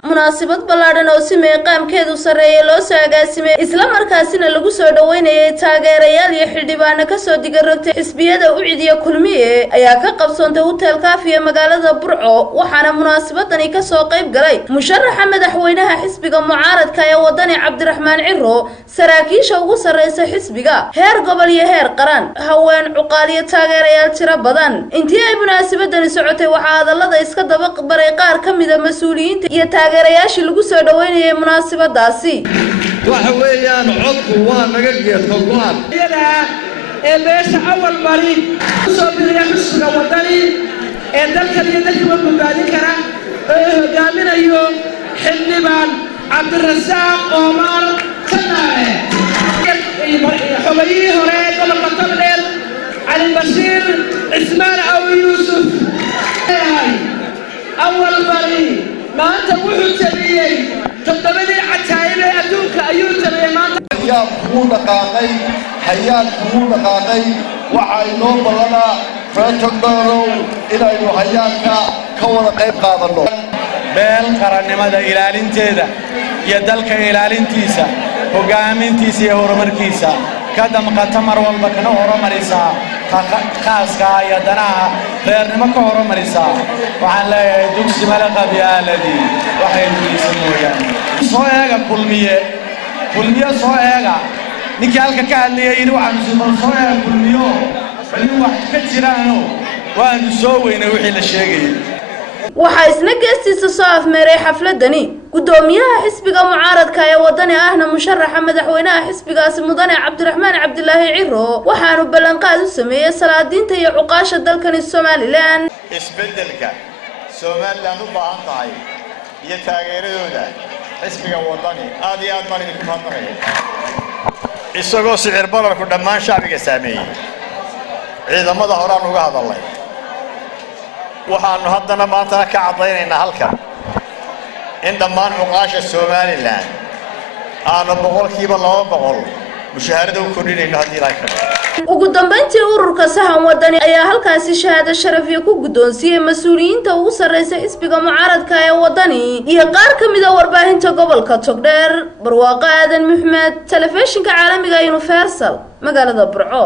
munaasabad ballaaran oo si meeqaamkeedu sareeyay loo soo agaasimay isla markaasina lagu soo dhaweynayay taageerayaal iyo xildhibaano ka soo digarogtay xisbiyada u ciidiya kulmiye ayaa ka qabsoontay hotel kaafiya magaalada Burco waxaana munaasabadani ka soo qayb galay musharaxa madaxweynaha xisbiga mucaaradka ee wadani Cabdiraxmaan Ciro saraakiisha ugu sareysa xisbiga heer gobol iyo heer qaran haween cuqaal iyo taageerayaal tiro badan intii ay munaasabadani socotay waxa hadalada iska daba baray qaar ka mid ah mas'uuliyiinta iyo taageerayaashii lagu soo dhaweynayay munaasabadaasi waxa weeyaan codku waa naga geerto go'an ee beesha awal mari soo biriya xisbiga wadani ee dalka iyo dadka badbaadin kara ee hogaaminayo xildhibaan Cabdirasaaq Omar Sanaare xubnihii hore gobolka Togdheer Cali Bashiir Ismaan Aw Yuusuf awal mari maanta wuxuu tabiyay todobadii cajaayib ee adduunka ayuu tabiyay maanta yaa ku dhaqaaqay hayaan ku dhaqaaqay waxa inoo balana Togdheerow inaynu hayaanka ka wada qayb qaadano beel qarannimada ilaalinteeda iyo dalka ilaalintiisa hogaamintiisa iyo horumarkiisa ka damqata mar walba kana horumarisa khaaska iyo danaha reernimo ka horumarisa waxaan leeyahay dugsi malaqa biyaaladii waxay duulisan mooyaan soo eega kulmiye soo eega ninkii halka ka hadlayay inuu waxaan soo eega kulmiyo bal wax ka jiraano waanu soo weynay wixii la sheegay waxa isna geestiisa soo afmeeray xafladani gudoomiyaha xisbiga mucaaradka ee wadani ahna musharaxa madaxweynaha xisbigaasi mudane Cabdiraxmaan Cabdilaahi Ciro waxaanu ballanqaad u sameeyay salaadiinta iyo cuqaasha dalkani Soomaaliland isbedelka Soomaaliland u baahan tahay iyo taageeradooda xisbiga wadani aad iyo aad baan idinku mahadnaqayaa isagoo sicir bararku dhammaan shacbiga saameeyay ciidamada horaan uga hadalay waxaanu haddana maanta ka cadaynaynaa halkan in dhammaan cuqaasha Soomaaliland aanu 200% mushaharada u kordhinayno haddii la karo ugu dambeyntii ururka sahan wadani ayaa halkaasi shahaado sharaf ku guddoonsiiyay mas'uuliyiinta ugu sareysa xisbiga mucaaradka ee wadani iyo qaar ka mid ah warbaahinta gobolka Togdheer barwaaqo aadan Maxmed telefishinka caalamiga Universal magaalada Burco.